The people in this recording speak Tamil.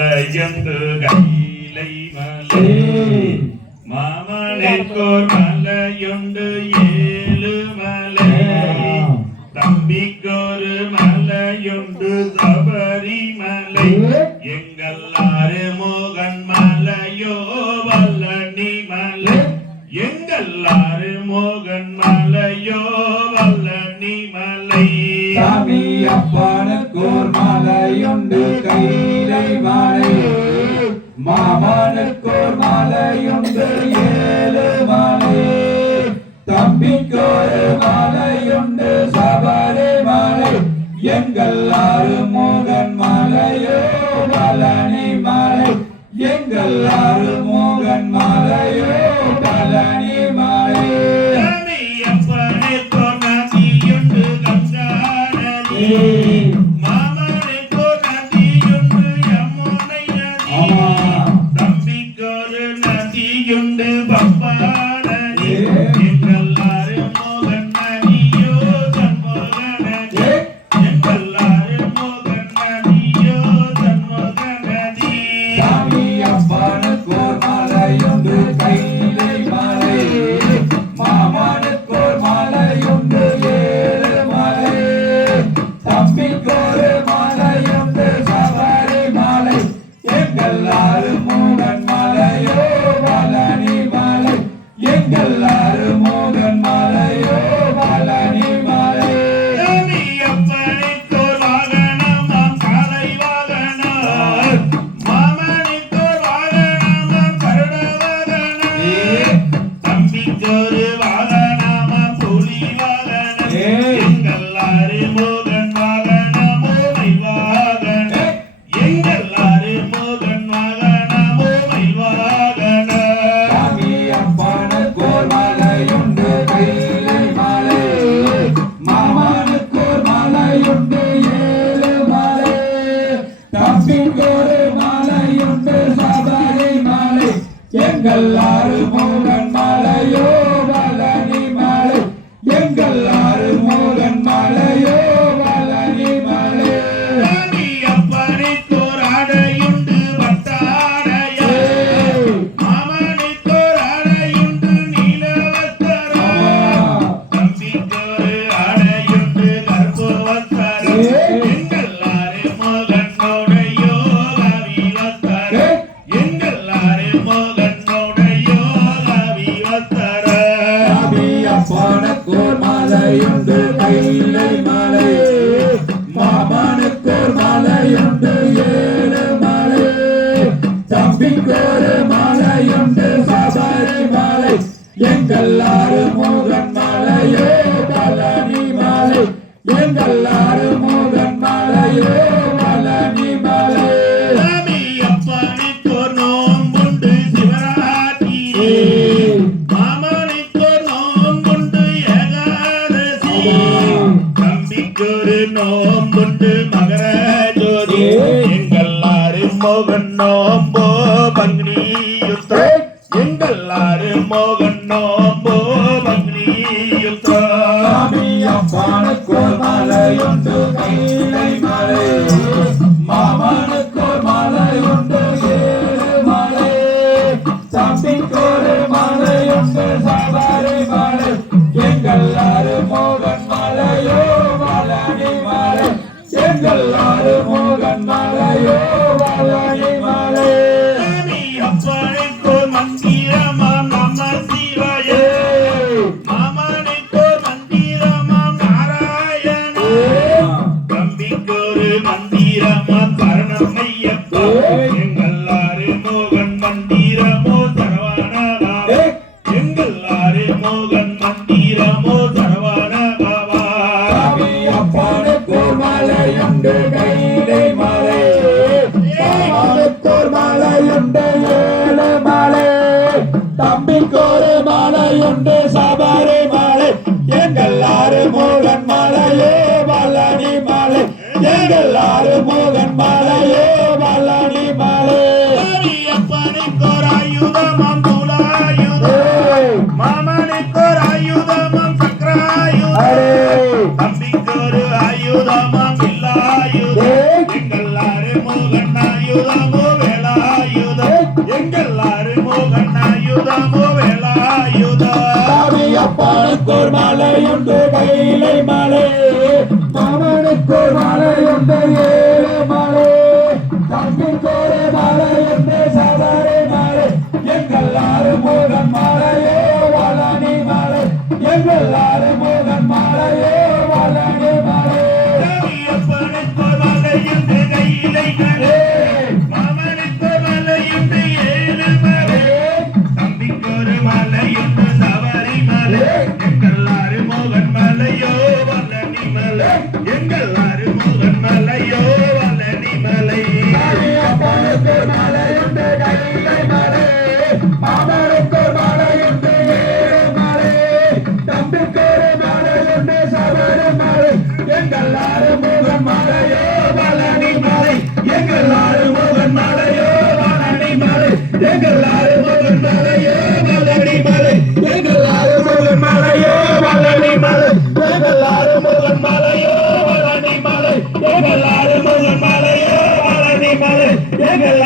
மலையொன்று கைலை மலை மாமனுக்கோர் மலையொன்று ஏழு மலை தம்பிக்கொரு மலையொன்று சபரிமலை எங்கள் ஆறுமுகன் மலையோ வல்லணி மலை எங்கள் ஆறுமுகன் மலையோ வல்லணி மலை சாமி அப்பனுக்கோர் மலையுண்டு கைலை மலை மாமனுக்கோர் மலையுண்டு ஏழு மலை தம்பிக்கோர் மலையுண்டு சபரிமலை எங்கள் ஆறுமுகன் மலையோ பழனி மலை எங்கள் ஆறுமுகன் மலையோ பழனி மலை மாமனுக்கோர் நதியுண்டு யமுனை நதி தம்பிக்கோரு நதியுண்டு பம்பா நதி எங்கள் ஆறுமுகன் நதியோ சண்முக நதி எங்கள் ஆறுமுகன் நதியோ சண்முக நதி சாமி அப்பனுக்கோர் மலையுண்டு கைலை மலை மாமனுக்கோர் மலையுண்டு ஏழு மலை தம்பிக்கோரு மலையுண்டு சபரிமலை எங்கள் ஆறுமுகன் மலையோ பழனி மலை எங்கள் ஆறுமுகன் மலையோ பழனி மலை அப்பனுக்கோர் வாகனமாம் காலை வாகனம் மாமனுக்கோர் வாகனமாம் கருட வாகனம் தம்பிக்கோரு வாகனமாம் புலி வாகனம் எங்கள் ஆறுமுகன் வாகனமோ மயில் வாகனம் எங்கள் ஆறுமுகன் வாகனமோ மயில் வாகனம் சாமி அப்பனுக்கோர் மலையுண்டு கைலை மலை மாமனுக்கோர் மலையுண்டு ஏழு மலை தம்பிக்கோரு மலையுண்டு சபரிமலை எங்கள் ஆறுமுகன் மலையோ பழனி மலை எங்கள் ஆறுமுகன் மலையோ பழனி மலை அப்பனுக்கோர் ஆடையுண்டு வட்டாடையா மாமனுக்கோர் ஆடையுண்டு நீலவத்தரம் தம்பிக்கோரு ஆடையுண்டு கற்பவத்தரம் எங்கள் ஆறுமுகனோடையோ கவிவத்தரம் எங்கள் ஆறுமுகனோடையோ கவிவத்தரம் சாமி அப்பனுக்கோர் மலையுண்டு கைலை மலை மாமனுக்கோர் மலையுண்டு ஏழு மலை தம்பிக்கோரு மலையுண்டு சபரிமலை எங்கள் ஆறுமுகன் மலையோ பழனி மலை எங்கள் ஆறுமுகன் மலையோ பழனி மலை சாமி அப்பனுக்கோர் நோம்புண்டு சிவராத்திரி மாமனுக்கோர் நோம்புண்டு ஏகாதசி தம்பிக்கொரு நோம்புண்டு மகர ஜோதி எங்கள் ஆறுமுகன் நோம்போ பங்குனி யுத்தம் எங்கள் ஆறுமுகன் நோம்போ பங்குனி யுத்தம் சாமி அப்பனுக்கோர் மலையுண்டு கைலை மலை மாமனுக்கோர் மலையுண்டு ஏழு மலை தம்பிக்கோரு மலையுண்டு சபரிமலை எங்கள் ஆறுமுகன் மலையோ பழனி மலை எங்கள் ஆறுமுகன் மலையோ பழனி மலை சாமி அப்பனுக்கோர் மந்திரமாம் நம சிவாய மாமனுக்கோர் மந்திரமாம் நாராயண தம்பிக்கொரு மந்திரமாம் சரணமையப்பா எங்கள் ஆறுமுகன் மந்திரமோ சரவணபவா எங்கள் ஆறுமுகன் மந்திரமோ சரவணபவா சாமி அப்பனுக்கோர் மலையுண்டு கைலை மலை மாமனுக்கோர் மலையுண்டு ஏழு மலை தம்பிக்கோரு மலையுண்டு சபரிமலை எங்கள் ஆறுமுகன் மலையோ பழனி மலை எங்கள் ஆறுமுகன் மலையோ பழனி மலை சாமி அப்பனுக்கோர் ஆயுதமாம் துலாயுதம் மாமனுக்கோர் ஆயுதமாம் சக்கராயுதம் தம்பிக்கொரு ஆயுதமாம் வில்லாயுதம் எங்கள் ஆறுமுகன் ஆயுதமோ மோகன் ஆயுதமோ வேலாயுதம் சாமியப்பனுக்கோர் மலையுண்டு கைலை மலை மாமனுக்கோர் மலையுண்டு ஏழு மலை தம்பிக்கோரு மலையுண்டு சபரி மலை எங்கள் ஆறுமுகன் மலையோ வளனி மலை எங்கள் ஆறுமுகன் மலையோ வளனி மலை சாமியப்பனுக்கோர் மலையுண்டு கைலை மலை மாமனுக்கோர் மலையுண்டு ஏழு மலை தம்பிக்கோரு மலையுண்டு சபரி மலை எங்கள் ஆறுமுகன் மலையோ வளனி மலை எங்கள் ஆறுமுகன் மலையோ வளனி மலை சாமியப்பனுக்கோர் மலையுண்டு கைலை மலை மாமனுக்கோர் மலையுண்டு ஏழு மலை தம்பிக்கோரு மலையுண்டு சபரி மலை எங்கள் ஆறுமுகன் மலையோ வளனி மலை எங்கள் ஆறுமுகன் மலையோ வளனி மலை எங்கள் ஆறுமுகன் மலையோ வளனி மலை எங்கள் ஆறுமுகன் மலையோ வளனி மலை எங்கள் ஆறுமுகன் மலையோ வளனி மலை எங்கள் ஆறுமுகன் மலையோ வளனி மலை எங்கள்